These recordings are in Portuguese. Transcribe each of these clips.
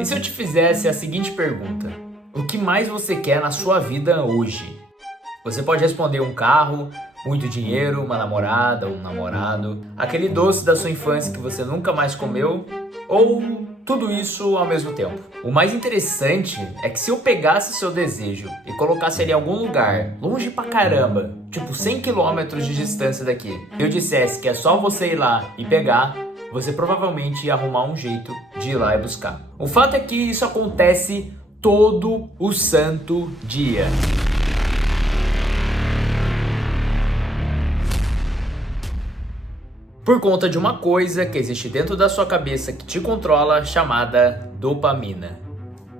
E se eu te fizesse a seguinte pergunta: o que mais você quer na sua vida hoje? Você pode responder um carro, muito dinheiro, uma namorada, um namorado, aquele doce da sua infância que você nunca mais comeu, ou tudo isso ao mesmo tempo. O mais interessante é que se eu pegasse seu desejo e colocasse ele em algum lugar, longe pra caramba, tipo 100 quilômetros de distância daqui, e eu dissesse que é só você ir lá e pegar, você provavelmente ia arrumar um jeito de ir lá e buscar. O fato é que isso acontece todo o santo dia. Por conta de uma coisa que existe dentro da sua cabeça que te controla, chamada dopamina.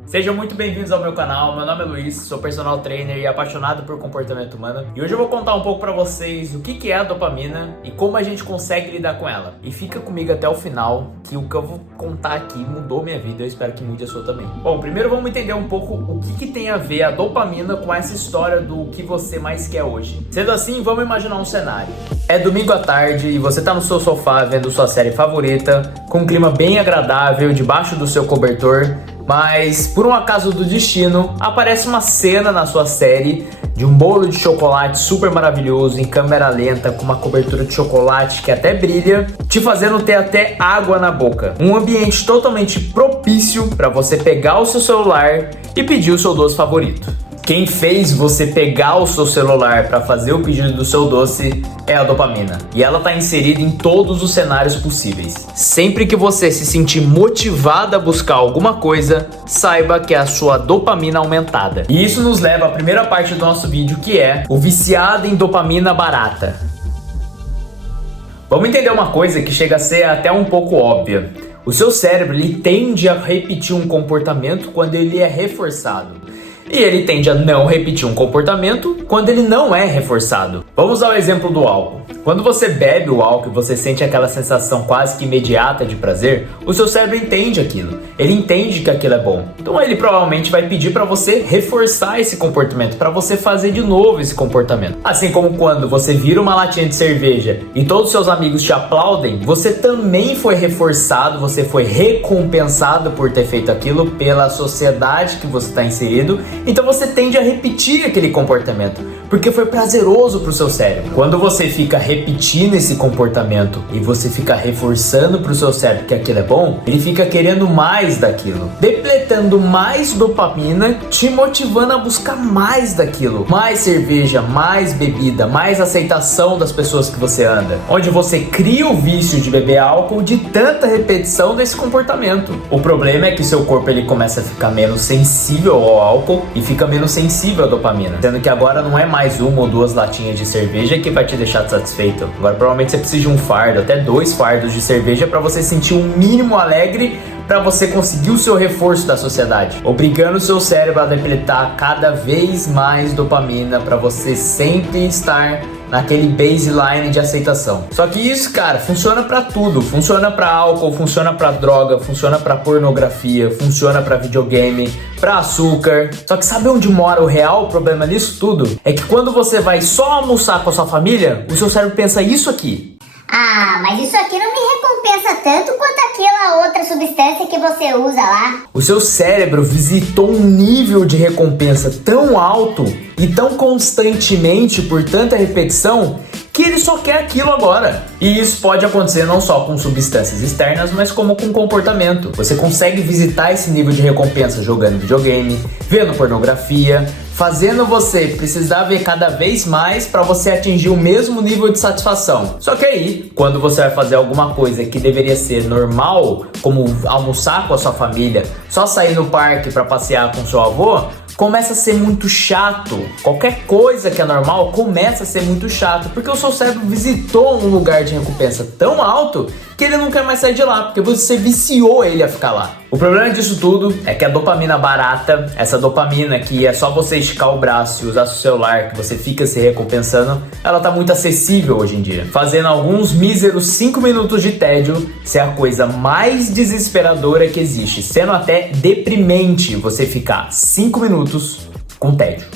Sejam muito bem-vindos ao meu canal, meu nome é Luiz, sou personal trainer e apaixonado por comportamento humano. E hoje eu vou contar um pouco pra vocês o que é a dopamina e como a gente consegue lidar com ela. E fica comigo até o final, que o que eu vou contar aqui mudou minha vida, eu espero que mude a sua também. Bom, primeiro vamos entender um pouco o que tem a ver a dopamina com essa história do que você mais quer hoje. Sendo assim, vamos imaginar um cenário. É domingo à tarde e você tá no seu sofá vendo sua série favorita, com um clima bem agradável debaixo do seu cobertor, mas por um acaso do destino, aparece uma cena na sua série de um bolo de chocolate super maravilhoso em câmera lenta com uma cobertura de chocolate que até brilha, te fazendo ter até água na boca. Um ambiente totalmente propício para você pegar o seu celular e pedir o seu doce favorito. Quem fez você pegar o seu celular para fazer o pedido do seu doce é a dopamina. E ela está inserida em todos os cenários possíveis. Sempre que você se sentir motivado a buscar alguma coisa, saiba que é a sua dopamina aumentada. E isso nos leva à primeira parte do nosso vídeo, que é o viciado em dopamina barata. Vamos entender uma coisa que chega a ser até um pouco óbvia. O seu cérebro ele tende a repetir um comportamento quando ele é reforçado. E ele tende a não repetir um comportamento quando ele não é reforçado. Vamos ao exemplo do álcool. Quando você bebe o álcool e você sente aquela sensação quase que imediata de prazer, o seu cérebro entende aquilo. Ele entende que aquilo é bom. Então ele provavelmente vai pedir para você reforçar esse comportamento, para você fazer de novo esse comportamento. Assim como quando você vira uma latinha de cerveja e todos os seus amigos te aplaudem, você também foi reforçado, você foi recompensado por ter feito aquilo pela sociedade que você está inserido. Então você tende a repetir aquele comportamento, porque foi prazeroso para o seu cérebro. Quando você fica repetindo esse comportamento e você fica reforçando para o seu cérebro que aquilo é bom, ele fica querendo mais daquilo, depletando mais dopamina, te motivando a buscar mais daquilo. Mais cerveja, mais bebida, mais aceitação das pessoas que você anda. Onde você cria o vício de beber álcool de tanta repetição desse comportamento. O problema é que seu corpo ele começa a ficar menos sensível ao álcool e fica menos sensível à dopamina. Sendo que agora não é mais uma ou duas latinhas de cerveja que vai te deixar satisfeito. Agora provavelmente você precisa de um fardo, até 2 fardos de cerveja para você sentir um mínimo alegre, para você conseguir o seu reforço da sociedade, obrigando o seu cérebro a depletar cada vez mais dopamina para você sempre estar naquele baseline de aceitação. Só que isso, cara, funciona pra tudo. Funciona pra álcool, funciona pra droga, funciona pra pornografia, funciona pra videogame, pra açúcar. Só que sabe onde mora o real problema nisso tudo? É que quando você vai só almoçar com a sua família, o seu cérebro pensa isso aqui. Ah, mas isso aqui não me recompensa tanto quanto aquela outra substância que você usa lá. O seu cérebro visitou um nível de recompensa tão alto e tão constantemente por tanta repetição que ele só quer aquilo agora. E isso pode acontecer não só com substâncias externas, mas como com comportamento. Você consegue visitar esse nível de recompensa jogando videogame, vendo pornografia, fazendo você precisar ver cada vez mais para você atingir o mesmo nível de satisfação. Só que aí, quando você vai fazer alguma coisa que deveria ser normal, como almoçar com a sua família, só sair no parque para passear com seu avô, começa a ser muito chato. Qualquer coisa que é normal começa a ser muito chato, porque o seu cérebro visitou um lugar de recompensa tão alto que ele não quer mais sair de lá, porque você viciou ele a ficar lá. O problema disso tudo é que a dopamina barata, essa dopamina que é só você esticar o braço e usar seu celular que você fica se recompensando, ela tá muito acessível hoje em dia, fazendo alguns míseros 5 minutos de tédio ser a coisa mais desesperadora que existe, sendo até deprimente você ficar 5 minutos com tédio.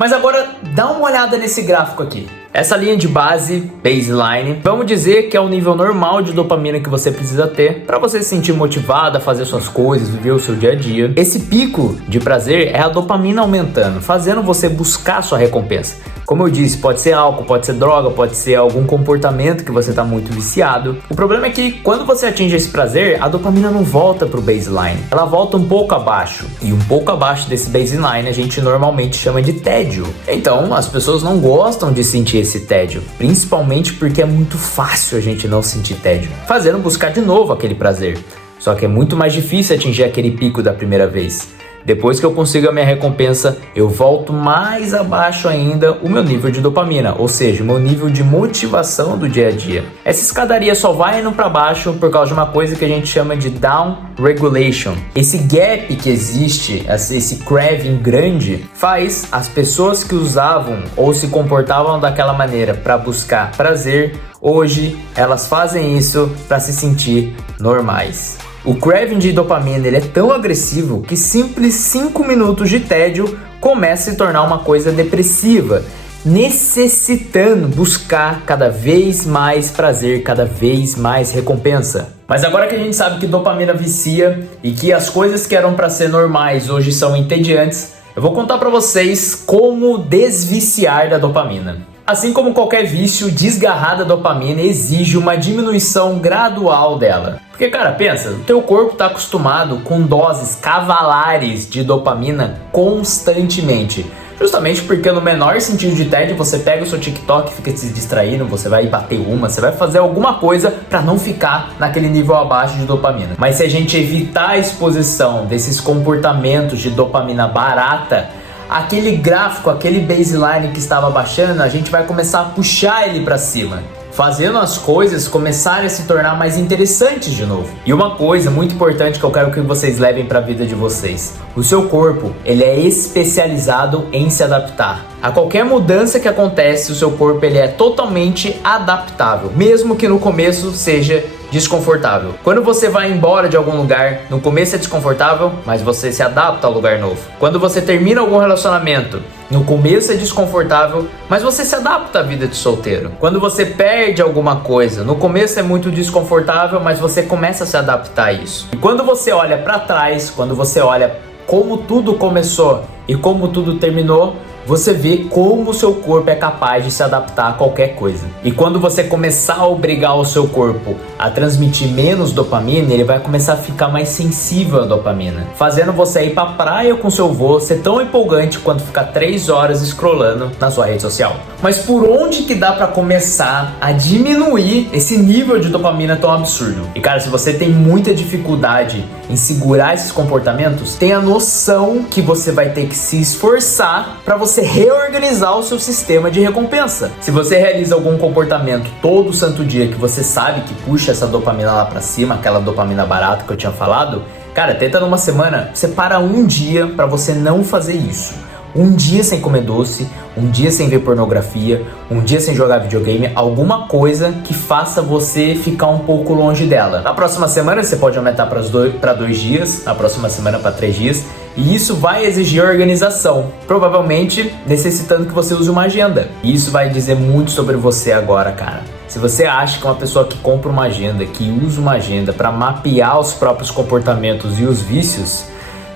Mas agora dá uma olhada nesse gráfico aqui. Essa linha de base, baseline, vamos dizer que é o nível normal de dopamina que você precisa ter para você se sentir motivado a fazer suas coisas, viver o seu dia a dia. Esse pico de prazer é a dopamina aumentando, fazendo você buscar sua recompensa. Como eu disse, pode ser álcool, pode ser droga, pode ser algum comportamento que você está muito viciado. O problema é que quando você atinge esse prazer, a dopamina não volta para o baseline. Ela volta um pouco abaixo. E um pouco abaixo desse baseline a gente normalmente chama de tédio. Então, as pessoas não gostam de sentir esse tédio. Principalmente porque é muito fácil a gente não sentir tédio, fazendo buscar de novo aquele prazer. Só que é muito mais difícil atingir aquele pico da primeira vez. Depois que eu consigo a minha recompensa, eu volto mais abaixo ainda o meu nível de dopamina, ou seja, o meu nível de motivação do dia a dia. Essa escadaria só vai indo para baixo por causa de uma coisa que a gente chama de down regulation. Esse gap que existe, esse craving grande, faz as pessoas que usavam ou se comportavam daquela maneira para buscar prazer, hoje elas fazem isso para se sentir normais. O craving de dopamina ele é tão agressivo que simples 5 minutos de tédio começa a se tornar uma coisa depressiva, necessitando buscar cada vez mais prazer, cada vez mais recompensa. Mas agora que a gente sabe que dopamina vicia e que as coisas que eram para ser normais hoje são entediantes, eu vou contar para vocês como desviciar da dopamina. Assim como qualquer vício, desgarrar da dopamina exige uma diminuição gradual dela. Porque, cara, pensa, o teu corpo está acostumado com doses cavalares de dopamina constantemente. Justamente porque no menor sentido de tédio, você pega o seu TikTok, fica se distraindo, você vai bater uma, você vai fazer alguma coisa para não ficar naquele nível abaixo de dopamina. Mas se a gente evitar a exposição desses comportamentos de dopamina barata, aquele gráfico, aquele baseline que estava baixando, a gente vai começar a puxar ele para cima, fazendo as coisas começarem a se tornar mais interessantes de novo. E uma coisa muito importante que eu quero que vocês levem para a vida de vocês: o seu corpo, ele é especializado em se adaptar. A qualquer mudança que acontece, o seu corpo ele é totalmente adaptável, mesmo que no começo seja desconfortável. Quando você vai embora de algum lugar, no começo é desconfortável, mas você se adapta ao lugar novo. Quando você termina algum relacionamento, no começo é desconfortável, mas você se adapta à vida de solteiro. Quando você perde alguma coisa, no começo é muito desconfortável, mas você começa a se adaptar a isso. E quando você olha para trás, quando você olha como tudo começou e como tudo terminou, você vê como o seu corpo é capaz de se adaptar a qualquer coisa. E quando você começar a obrigar o seu corpo a transmitir menos dopamina, ele vai começar a ficar mais sensível à dopamina, fazendo você ir pra praia com seu vô ser tão empolgante quanto ficar 3 horas scrollando na sua rede social. Mas por onde que dá pra começar a diminuir esse nível de dopamina tão absurdo? E cara, se você tem muita dificuldade em segurar esses comportamentos, tenha noção que você vai ter que se esforçar para você reorganizar o seu sistema de recompensa. Se você realiza algum comportamento todo santo dia que você sabe que puxa essa dopamina lá pra cima, aquela dopamina barata que eu tinha falado, cara, tenta numa semana, separa um dia para você não fazer isso. Um dia sem comer doce, um dia sem ver pornografia, um dia sem jogar videogame, alguma coisa que faça você ficar um pouco longe dela. Na próxima semana você pode aumentar para 2 dias, na próxima semana para 3 dias, e isso vai exigir organização, provavelmente necessitando que você use uma agenda. E isso vai dizer muito sobre você agora, cara. Se você acha que uma pessoa que compra uma agenda, que usa uma agenda para mapear os próprios comportamentos e os vícios,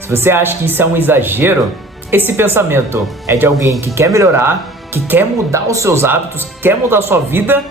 se você acha que isso é um exagero, esse pensamento é de alguém que quer melhorar, que quer mudar os seus hábitos, que quer mudar a sua vida,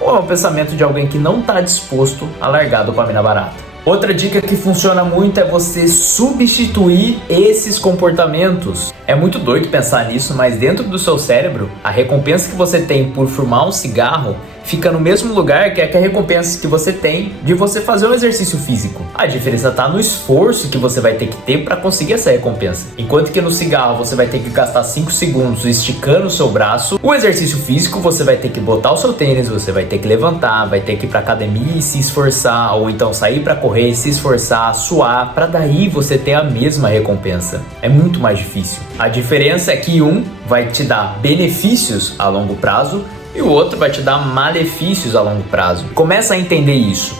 ou é um pensamento de alguém que não está disposto a largar a dopamina barata? Outra dica que funciona muito é você substituir esses comportamentos. É muito doido pensar nisso, mas dentro do seu cérebro, a recompensa que você tem por fumar um cigarro fica no mesmo lugar que a recompensa que você tem de você fazer um exercício físico. A diferença está no esforço que você vai ter que ter para conseguir essa recompensa. Enquanto que no cigarro você vai ter que gastar 5 segundos esticando o seu braço, o exercício físico você vai ter que botar o seu tênis, você vai ter que levantar, vai ter que ir para academia e se esforçar, ou então sair para correr, se esforçar, suar, para daí você ter a mesma recompensa. É muito mais difícil. A diferença é que um vai te dar benefícios a longo prazo e o outro vai te dar malefícios a longo prazo. Começa a entender isso.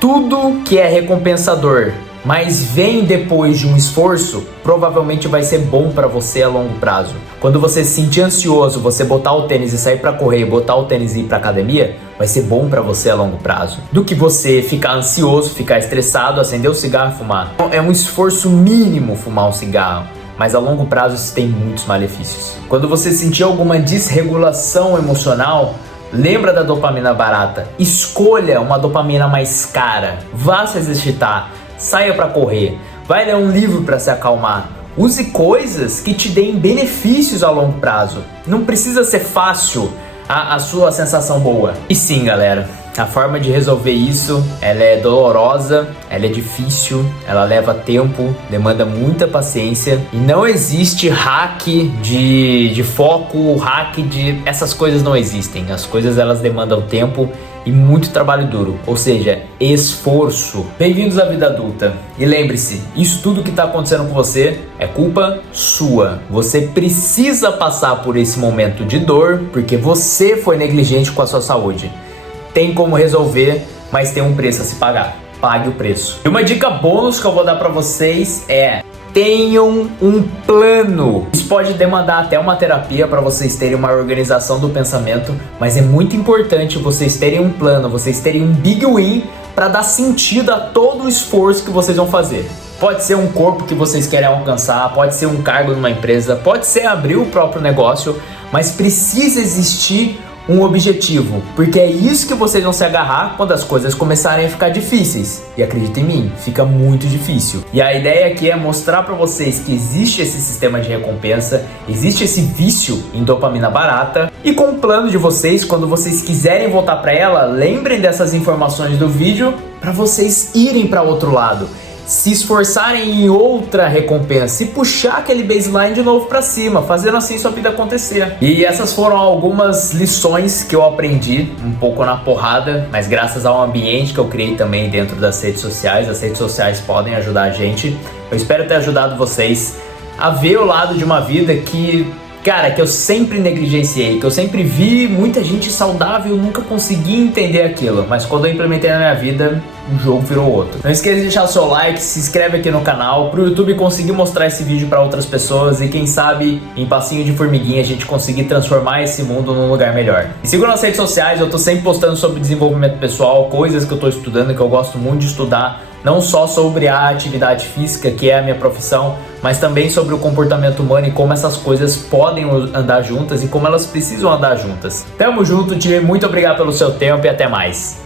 Tudo que é recompensador, mas vem depois de um esforço, provavelmente vai ser bom para você a longo prazo. Quando você se sentir ansioso, você botar o tênis e sair para correr, botar o tênis e ir para academia, vai ser bom para você a longo prazo. Do que você ficar ansioso, ficar estressado, acender o cigarro e fumar. É um esforço mínimo fumar um cigarro, mas a longo prazo isso tem muitos malefícios. Quando você sentir alguma desregulação emocional, lembra da dopamina barata. Escolha uma dopamina mais cara. Vá se exercitar, saia para correr, vai ler um livro para se acalmar. Use coisas que te deem benefícios a longo prazo. Não precisa ser fácil a sua sensação boa. E sim, galera, a forma de resolver isso, ela é dolorosa, ela é difícil, ela leva tempo, demanda muita paciência e não existe hack de foco, hack de... essas coisas não existem. As coisas elas demandam tempo e muito trabalho duro, ou seja, esforço. Bem-vindos à vida adulta. E lembre-se, isso tudo que está acontecendo com você é culpa sua. Você precisa passar por esse momento de dor porque você foi negligente com a sua saúde. Tem como resolver, mas tem um preço a se pagar. Pague o preço. E uma dica bônus que eu vou dar para vocês é: tenham um plano. Isso pode demandar até uma terapia para vocês terem uma organização do pensamento, mas é muito importante vocês terem um plano, vocês terem um big win para dar sentido a todo o esforço que vocês vão fazer. Pode ser um corpo que vocês querem alcançar, pode ser um cargo numa empresa, pode ser abrir o próprio negócio, mas precisa existir um objetivo, porque é isso que vocês vão se agarrar quando as coisas começarem a ficar difíceis. E acredita em mim, fica muito difícil. E a ideia aqui é mostrar para vocês que existe esse sistema de recompensa, existe esse vício em dopamina barata, e com o plano de vocês, quando vocês quiserem voltar para ela, lembrem dessas informações do vídeo para vocês irem para outro lado. Se esforçarem em outra recompensa e puxar aquele baseline de novo para cima, fazendo assim sua vida acontecer. E essas foram algumas lições que eu aprendi um pouco na porrada, mas graças ao ambiente que eu criei também dentro das redes sociais. As redes sociais podem ajudar a gente. Eu espero ter ajudado vocês a ver o lado de uma vida que, cara, que eu sempre negligenciei, que eu sempre vi muita gente saudável, nunca consegui entender aquilo, mas quando eu implementei na minha vida, o jogo virou outro. Não esqueça de deixar o seu like, se inscreve aqui no canal, pro YouTube conseguir mostrar esse vídeo para outras pessoas e quem sabe, em passinho de formiguinha, a gente conseguir transformar esse mundo num lugar melhor. E siga nas redes sociais, eu tô sempre postando sobre desenvolvimento pessoal, coisas que eu tô estudando, que eu gosto muito de estudar, não só sobre a atividade física, que é a minha profissão, mas também sobre o comportamento humano e como essas coisas podem andar juntas e como elas precisam andar juntas. Tamo junto, time. Muito obrigado pelo seu tempo e até mais.